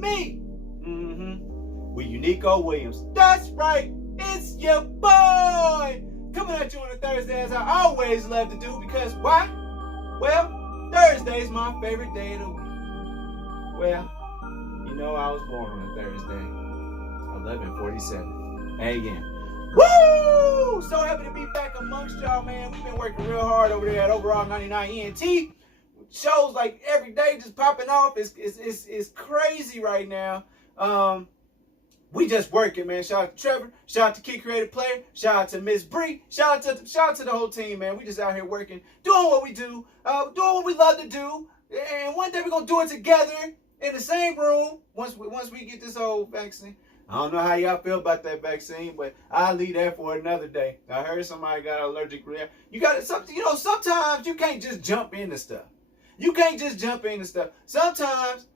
me. With Uniqo Williams. That's right, it's your boy. Coming at you on a Thursday, as I always love to do, because why? Well, Thursday is my favorite day of the week. Well, you know I was born on a Thursday, 11:47 a.m. Woo! So happy to be back amongst y'all, man. We've been working real hard over there at Overall 99 ENT. Shows like every day just popping off. It's crazy right now. We just working, man. Shout out to Trevor. Shout out to Key Creative Player. Shout out to Miss Bree. Shout out to the whole team, man. We just out here working, doing what we do, doing what we love to do. And one day we're gonna do it together in the same room once we get this whole vaccine. I don't know how y'all feel about that vaccine, but I'll leave that for another day. I heard somebody got an allergic reaction. Sometimes you can't just jump into stuff. You can't just jump into stuff. Sometimes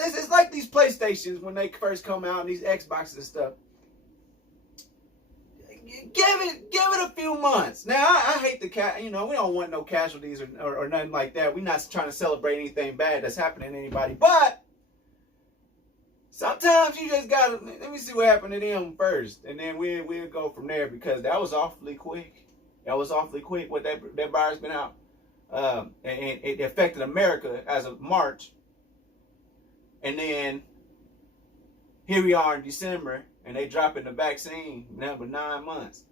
it's like these PlayStations when they first come out and these Xboxes and stuff. Give it a few months. Now I hate we don't want no casualties or nothing like that. We're not trying to celebrate anything bad that's happening to anybody, but sometimes you just gotta let me see what happened to them first, and then we'll go from there, because that was awfully quick. What that virus been out, and it affected America as of March. And then here we are in December, and they dropping the vaccine now for 9 months.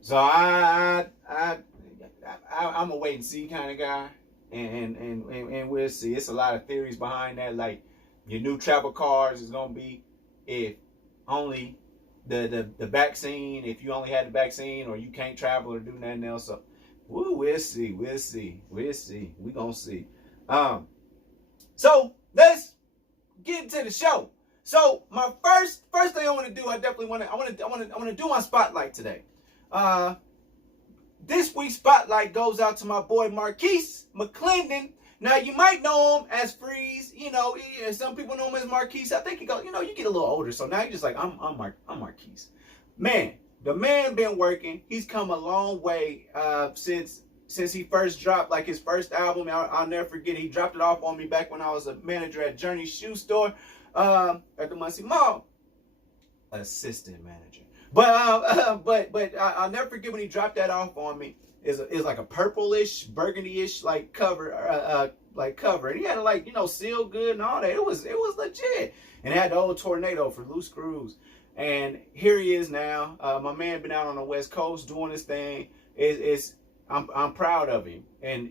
So I'm a wait and see kind of guy, and we'll see. It's a lot of theories behind that. Like your new travel cards is gonna be if only the vaccine. If you only had the vaccine, or you can't travel or do nothing else. So we'll see. We gonna see. So let's get into the show. So my first thing I want to do, I want to do my spotlight today. This week's spotlight goes out to my boy Marquiese McClendon. Now you might know him as Freeze. Some people know him as Marquiese. I think you get a little older, so now you're just like I'm Marquiese. Man, the man been working. He's come a long way since he first dropped like his first album. I'll never forget. He dropped it off on me back when I was a manager at Journey's shoe store at the Muncie Mall. Assistant manager. But I'll never forget when he dropped that off on me. It's like a purplish, burgundy-ish cover, and he had it seal good and all that. It was legit, and it had the old Tornado for loose screws. And here he is now. My man been out on the West Coast doing his thing. I'm proud of him, and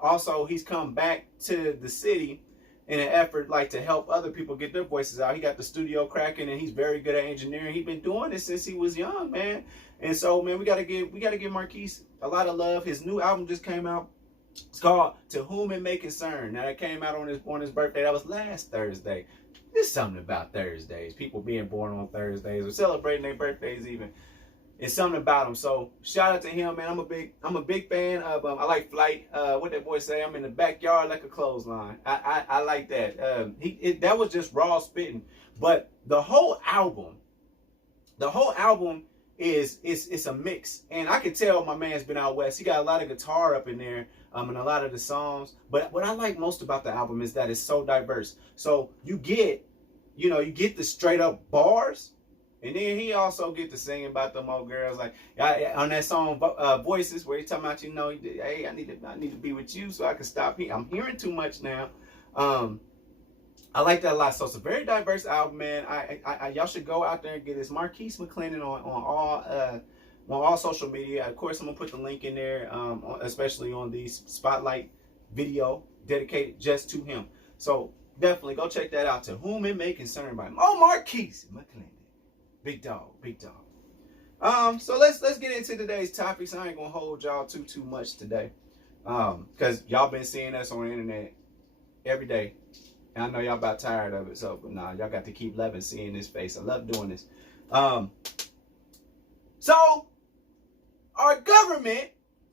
also he's come back to the city in an effort to help other people get their voices out. He got the studio cracking, and he's very good at engineering. He's been doing this since he was young, man. And so, man, we gotta give Marquiese a lot of love. His new album just came out. It's called To Whom It May Concern. Now that came out on his birthday. That was last Thursday. There's something about Thursdays. People being born on Thursdays or celebrating their birthdays even. It's something about him. So shout out to him, man. I'm a big fan of I like Flight. What that boy say? I'm in the backyard like a clothesline. I like that. That was just raw spitting. But the whole album is a mix. And I can tell my man's been out west. He got a lot of guitar up in there, and a lot of the songs. But what I like most about the album is that it's so diverse. So you get the straight up bars. And then he also get to sing about them old girls, on that song Voices, where he talking about, hey, I need to be with you so I can stop here. I'm hearing too much now. I like that a lot. So it's a very diverse album, man. Y'all should go out there and get this. Marquiese McClendon on all social media. Of course, I'm gonna put the link in there, especially on the spotlight video dedicated just to him. So definitely go check that out. To Whom It May Concern by Marquiese McClendon. Big dog. So let's get into today's topics. I ain't gonna hold y'all too much today, because y'all been seeing us on the internet every day, and I know y'all about tired of it. So, but nah, y'all got to keep loving seeing this face. I love doing this. So our government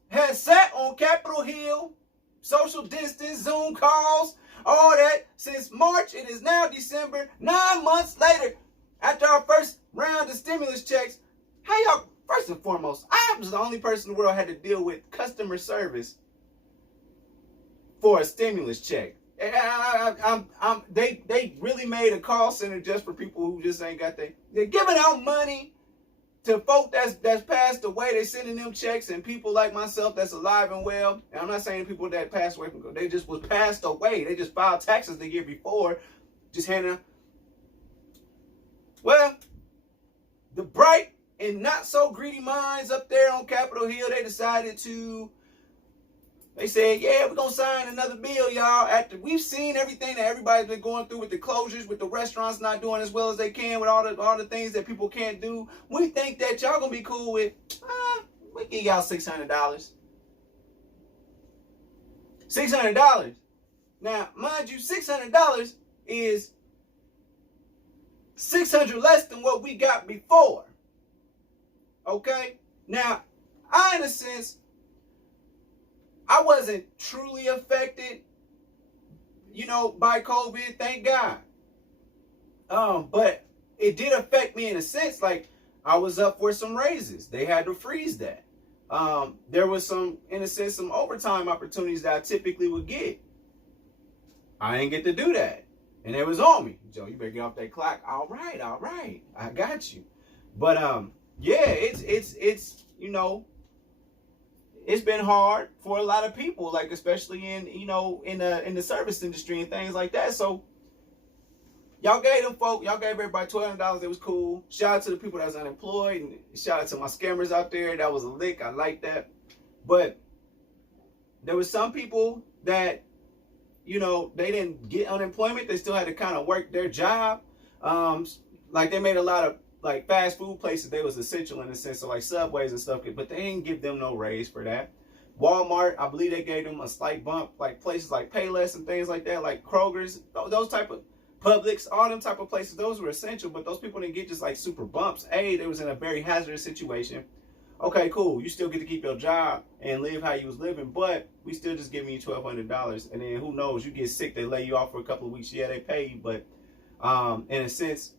has sat on Capitol Hill, social distance, Zoom calls, all that since March. It is now December. 9 months later. After our first round of stimulus checks, how y'all, first and foremost, I was the only person in the world had to deal with customer service for a stimulus check. They really made a call center just for people who just ain't got they're giving out money to folk that's passed away. They sending them checks, and people like myself that's alive and well. And I'm not saying people that passed away from they just was passed away. They just filed taxes the year before, just handing. Well, the bright and not so greedy minds up there on Capitol Hill, they decided to. They said, yeah, we're going to sign another bill, y'all. After we've seen everything that everybody's been going through with the closures, with the restaurants not doing as well as they can, with all the things that people can't do. We think that y'all going to be cool with, we give y'all $600. $600. Now, mind you, $600 is $600 less than what we got before. Okay? Now, in a sense, I wasn't truly affected, by COVID, thank God. But it did affect me in a sense, like I was up for some raises. They had to freeze that. There was some overtime opportunities that I typically would get. I didn't get to do that. And it was on me. Joe, you better get off that clock. All right. I got you. But yeah, it's it's been hard for a lot of people, like especially in the service industry and things like that. So y'all gave everybody $1,200. It was cool. Shout out to the people that was unemployed, and shout out to my scammers out there. That was a lick. I like that. But there was some people that they didn't get unemployment. They still had to kind of work their job. Like they made a lot of like fast food places, they was essential in the sense of like Subways and stuff, but they didn't give them no raise for that. Walmart, I believe they gave them a slight bump, like places like Payless and things like that, like Kroger's, those type of Publix, all them type of places, those were essential, but those people didn't get just like super bumps. They was in a very hazardous situation. Okay, cool. You still get to keep your job and live how you was living, but we still just giving you $1,200. And then who knows, you get sick, they lay you off for a couple of weeks. Yeah, they pay you, but in a sense,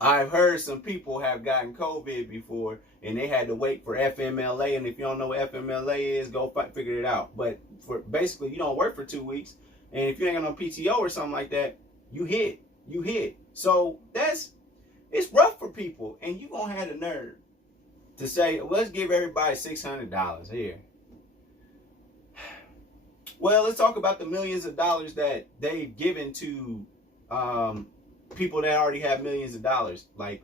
I've heard some people have gotten COVID before and they had to wait for FMLA. And if you don't know what FMLA is, go figure it out. But for basically, you don't work for 2 weeks. And if you ain't got no PTO or something like that, you hit. So it's rough for people. And you gonna have the nerve to say, let's give everybody $600 here. Well, let's talk about the millions of dollars that they've given to people that already have millions of dollars, like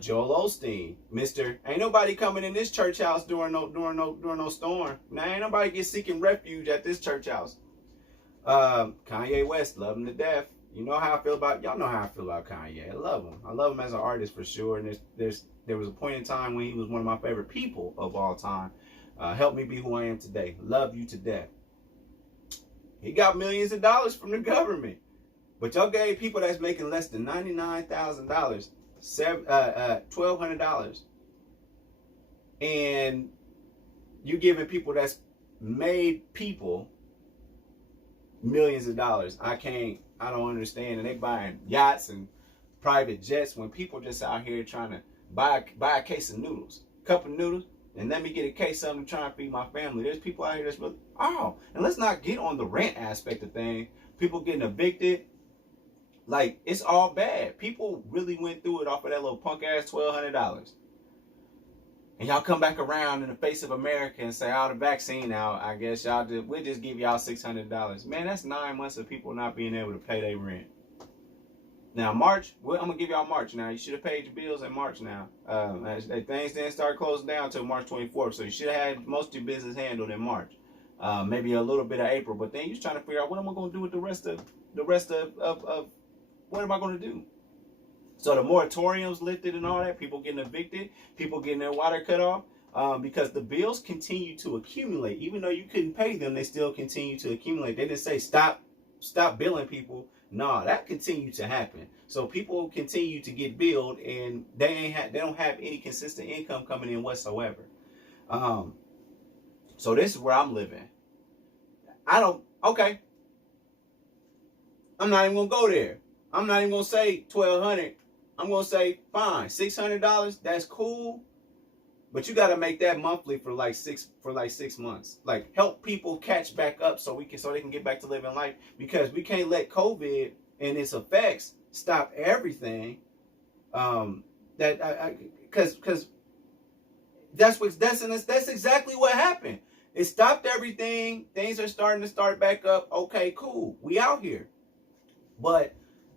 Joel Osteen, Mr. Ain't nobody coming in this church house during no storm. Now ain't nobody get seeking refuge at this church house. Kanye West, love him to death. You know how I feel about y'all know how I feel about Kanye. I love him as an artist for sure. And there was a point in time when he was one of my favorite people of all time. Helped me be who I am today. Love you to death. He got millions of dollars from the government. But y'all gave people that's making less than $99,000, $1,200. And you giving people that's made people millions of dollars. I don't understand. And they buying yachts and private jets when people just out here trying to buy a case of noodles, cup of noodles, and let me get a case of them trying to feed my family. There's people out here that's really, and let's not get on the rent aspect of things. People getting evicted. Like, it's all bad. People really went through it off of that little punk ass $1,200. And y'all come back around in the face of America and say, the vaccine out, I guess we'll just give y'all $600. Man, that's 9 months of people not being able to pay their rent. Now, March, I'm going to give y'all March now. You should have paid your bills in March now. Things didn't start closing down until March 24th. So you should have had most of your business handled in March. Maybe a little bit of April. But then you're trying to figure out, what am I going to do with the rest of what am I going to do? So the moratoriums lifted and all that, people getting evicted, people getting their water cut off, because the bills continue to accumulate. Even though you couldn't pay them, they still continue to accumulate. They didn't say stop billing people. No, that continued to happen. So people continue to get billed, and they don't have any consistent income coming in whatsoever. So this is where I'm living. Okay. I'm not even gonna go there. I'm not even gonna say $1,200. I'm gonna say fine, $600. That's cool. But you got to make that monthly for like 6 months. Like help people catch back up so they can get back to living life, because we can't let COVID and its effects stop everything. Because that's exactly what happened. It stopped everything. Things are starting to start back up. Okay, cool. We out here. But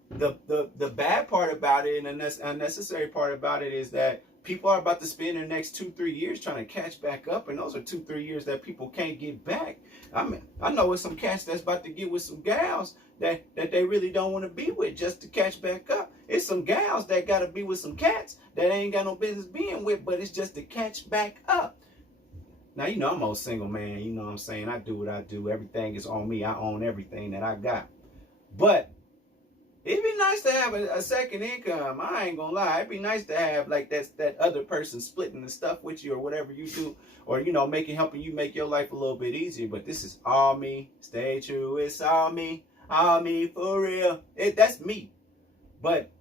the bad part about it and the unnecessary part about it is that people are about to spend the next 2-3 years trying to catch back up, and those are 2-3 years that people can't get back. I mean, I know it's some cats that's about to get with some gals that they really don't want to be with just to catch back up. It's some gals that got to be with some cats that ain't got no business being with, but it's just to catch back up. Now, you know, I'm a single man. You know what I'm saying? I do what I do. Everything is on me. I own everything that I got. But it'd be nice to have a second income. I ain't gonna lie. It'd be nice to have like that other person splitting the stuff with you or whatever you do, or you know, helping you make your life a little bit easier. But this is all me. Stay true. It's all me for real. That's me. But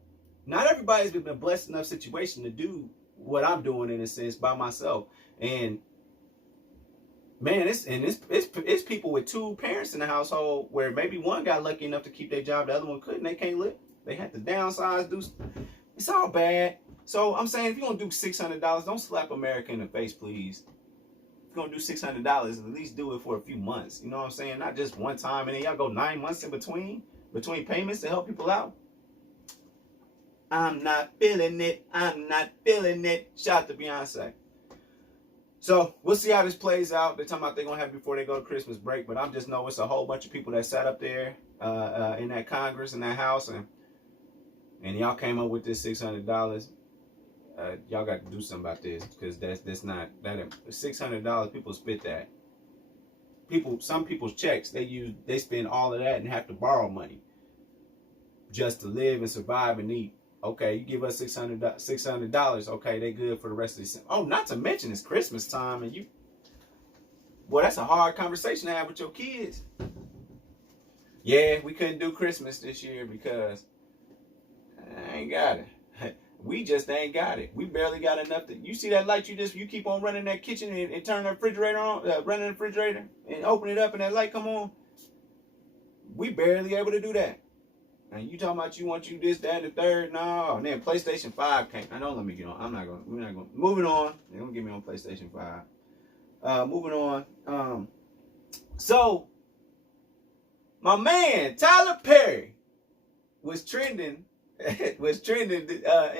not everybody's been a blessed enough situation to do what I'm doing in a sense by myself. And man, it's people with 2 parents in the household where maybe one got lucky enough to keep their job, the other one couldn't. They can't live. They had to downsize. It's all bad. So I'm saying, if you're gonna do $600, don't slap America in the face, please. If you're gonna do $600, at least do it for a few months. You know what I'm saying? Not just one time, and then y'all go 9 months in between payments to help people out. I'm not feeling it. I'm not feeling it. Shout out to Beyonce. So we'll see how this plays out. They're talking about they're going to have it before they go to Christmas break. But I'm just know it's a whole bunch of people that sat up there in that Congress, in that House. And y'all came up with this $600. Y'all got to do something about this. Because that's not, that $600, people spit that. Some people's checks, they spend all of that and have to borrow money just to live and survive and eat. Okay, you give us $600. Okay, they good for the rest of the. Oh, not to mention it's Christmas time, and you. Boy, that's a hard conversation to have with your kids. Yeah, we couldn't do Christmas this year because I ain't got it. We just ain't got it. We barely got enough. You see that light? You keep on running that kitchen and turn the refrigerator on, running the refrigerator and open it up, and that light come on. We barely able to do that. And you talking about you want you this, that, and the third? No. And then PlayStation 5 came. I don't let me get on. We're not going. Moving on. They're going to get me on PlayStation 5. Moving on. So, my man, Tyler Perry, was trending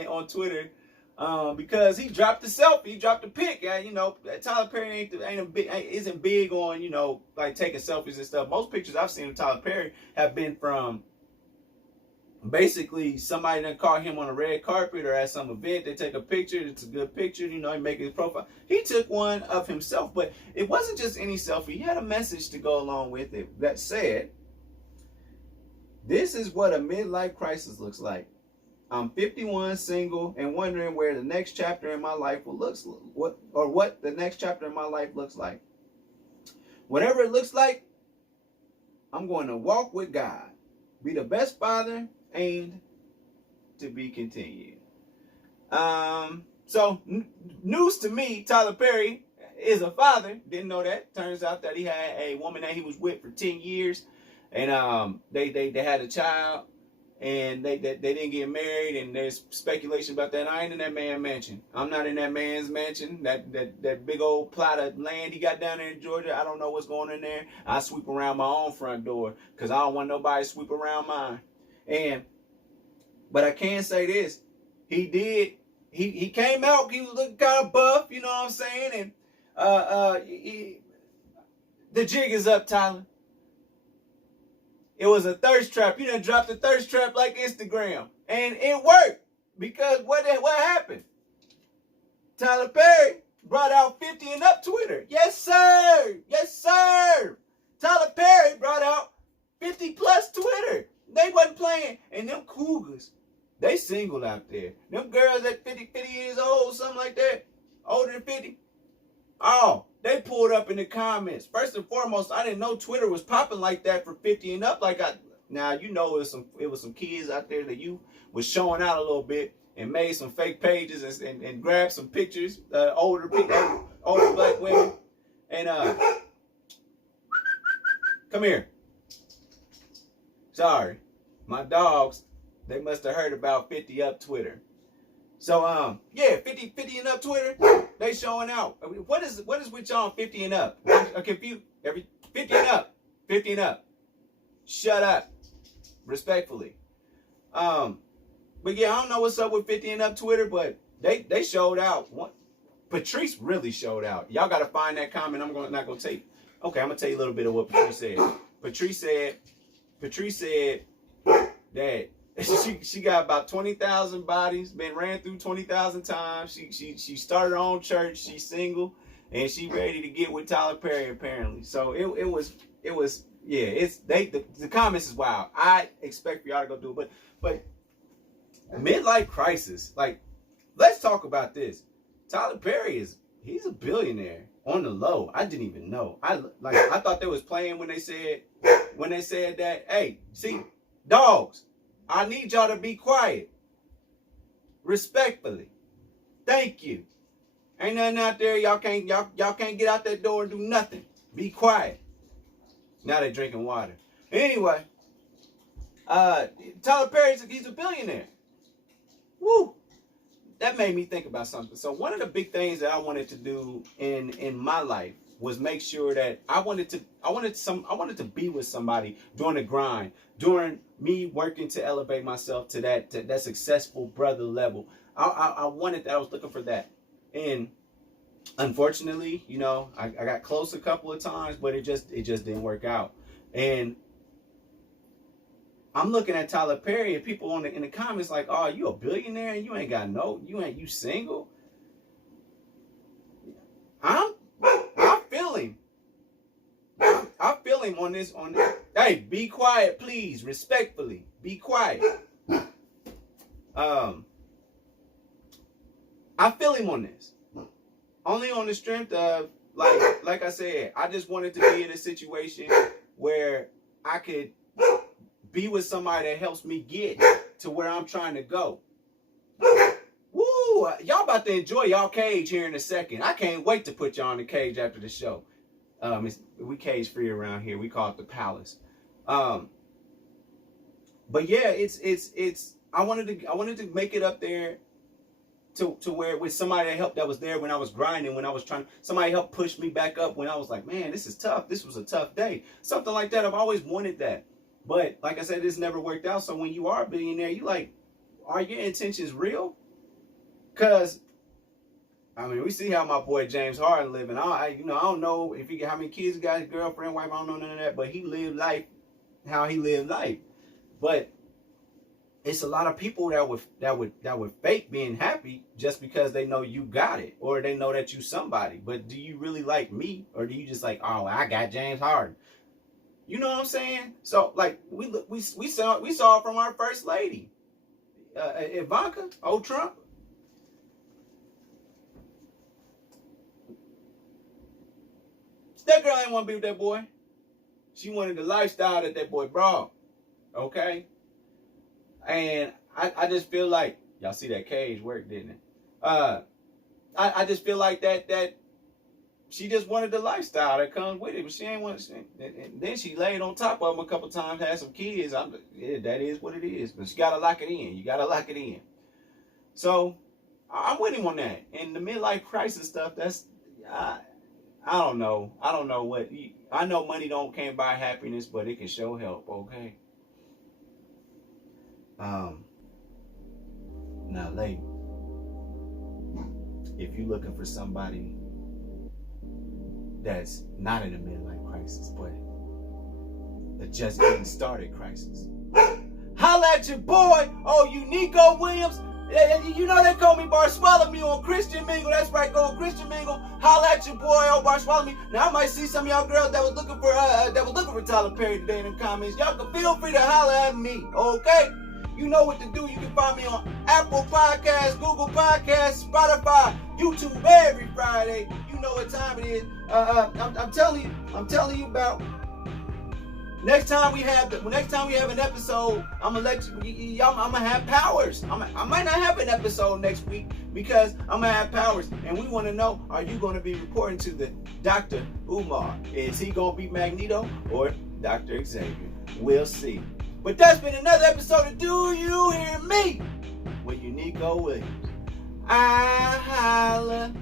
on Twitter because he dropped the selfie. He dropped the pic. You know, Tyler Perry isn't big on, you know, like taking selfies and stuff. Most pictures I've seen of Tyler Perry have been from basically somebody that caught him on a red carpet or at some event. They take a picture. It's a good picture, you know, he make his profile. He took one of himself, but it wasn't just any selfie. He had a message to go along with it that said, "This is what a midlife crisis looks like. I'm 51, single, and wondering where the next chapter in my life what the next chapter in my life looks like. Whatever it looks like, I'm going to walk with God, be the best father, and to be continued." So news to me, Tyler Perry is a father. Didn't know that. Turns out that he had a woman that he was with for 10 years, and they had a child, and they didn't get married, and there's speculation about that. I ain't in that man's mansion. I'm not in that man's mansion. That big old plot of land he got down there in Georgia, I don't know what's going on in there. I sweep around my own front door because I don't want nobody to sweep around mine. But I can say this. He came out, he was looking kind of buff, you know what I'm saying? And the jig is up, Tyler. It was a thirst trap. You done dropped a thirst trap like Instagram. And it worked. Because what happened? Tyler Perry brought out 50 and up Twitter. Yes, sir. Yes, sir. Tyler Perry brought out 50 plus Twitter. They wasn't playing. And them cougars, they single out there. Them girls at 50 years old, something like that, older than 50. Oh, they pulled up in the comments. First and foremost, I didn't know Twitter was popping like that for 50 and up. Now you know it was some kids out there that you was showing out a little bit. and made some fake pages and grabbed some pictures, older people, older black women, and come here. Sorry, my dogs, they must have heard about 50 Up Twitter. So yeah, 50 and Up Twitter, they showing out. What is with y'all 50 and up? I'm confused. 50 and up, 50 and up. Shut up, respectfully. But yeah, I don't know what's up with 50 and Up Twitter, but they showed out. Patrice really showed out. Y'all gotta find that comment. I'm not gonna take. Okay, I'm gonna tell you a little bit of what Patrice said. Patrice said that she got about 20,000 bodies, been ran through 20,000 times. She started her own church. She's single, and she ready to get with Tyler Perry apparently. So it was yeah. The comments is wild. I expect for y'all to go do it, but midlife crisis. Like, let's talk about this. Tyler Perry he's a billionaire on the low. I didn't even know. I thought they was playing when they said that. Hey, see, dogs, I need y'all to be quiet. Respectfully. Thank you. Ain't nothing out there. Y'all can't get out that door and do nothing. Be quiet. Now they're drinking water. Anyway, Tyler Perry, he's a billionaire. Woo! That made me think about something. So one of the big things that I wanted to do in my life was make sure that I wanted to be with somebody during the grind, during me working to elevate myself to that successful brother level. I wanted that. I was looking for that. And unfortunately, you know, I got close a couple of times, but it just didn't work out. And I'm looking at Tyler Perry and people in the comments like, "Oh, you a billionaire and you single?" I feel him. I feel him on this. Hey, be quiet, please. Respectfully, be quiet. I feel him on this. Only on the strength of, like I said, I just wanted to be in a situation where I could be with somebody that helps me get to where I'm trying to go. Woo! Y'all about to enjoy y'all cage here in a second. I can't wait to put y'all in the cage after the show. We cage free around here. We call it the Palace. But yeah, it's. I wanted to make it up there to where with somebody that was there when I was grinding, when I was somebody helped push me back up when I was like, man, this is tough. This was a tough day. Something like that. I've always wanted that. But like I said, this never worked out. So when you are a billionaire, you like, are your intentions real? Because, I mean, we see how my boy James Harden living. I don't know if how many kids he got, his girlfriend, wife. I don't know none of that. But he lived life how he lived life. But it's a lot of people that would fake being happy just because they know you got it or they know that you somebody. But do you really like me, or do you just like, oh, I got James Harden? You know what I'm saying? So like we saw it from our first lady, Ivanka, old Trump. That girl ain't want to be with that boy. She wanted the lifestyle that boy brought. Okay. And I just feel like, y'all see that cage work, didn't it? I just feel like that she just wanted the lifestyle that comes with it, but she ain't want. And then she laid on top of him a couple times, had some kids. Yeah, that is what it is. But you gotta lock it in. You gotta lock it in. So I'm with him on that. And the midlife crisis stuff. That's I don't know. I don't know what. I know money can't buy happiness, but it can show help. Okay. Now, lady, if you're looking for somebody that's not in a midlife crisis, but a just getting started crisis, holla at your boy, Uniqo Williams. You know they call me Bartholomew on Christian Mingle. That's right, go on Christian Mingle. Holla at your boy, Bartholomew. Now I might see some of y'all girls that was looking for Tyler Perry today in the comments. Y'all can feel free to holla at me, okay? You know what to do. You can find me on Apple Podcasts, Google Podcasts, Spotify, YouTube every Friday. You know what time it is. I'm telling you about Next time we have an episode, I'm gonna let you. I'm gonna have powers. I might not have an episode next week because I'm gonna have powers, and we want to know: are you gonna be reporting to the Dr. Umar? Is he gonna be Magneto or Dr. Xavier? We'll see. But that's been another episode of Do You Hear Me with Uniqo Williams. I holla.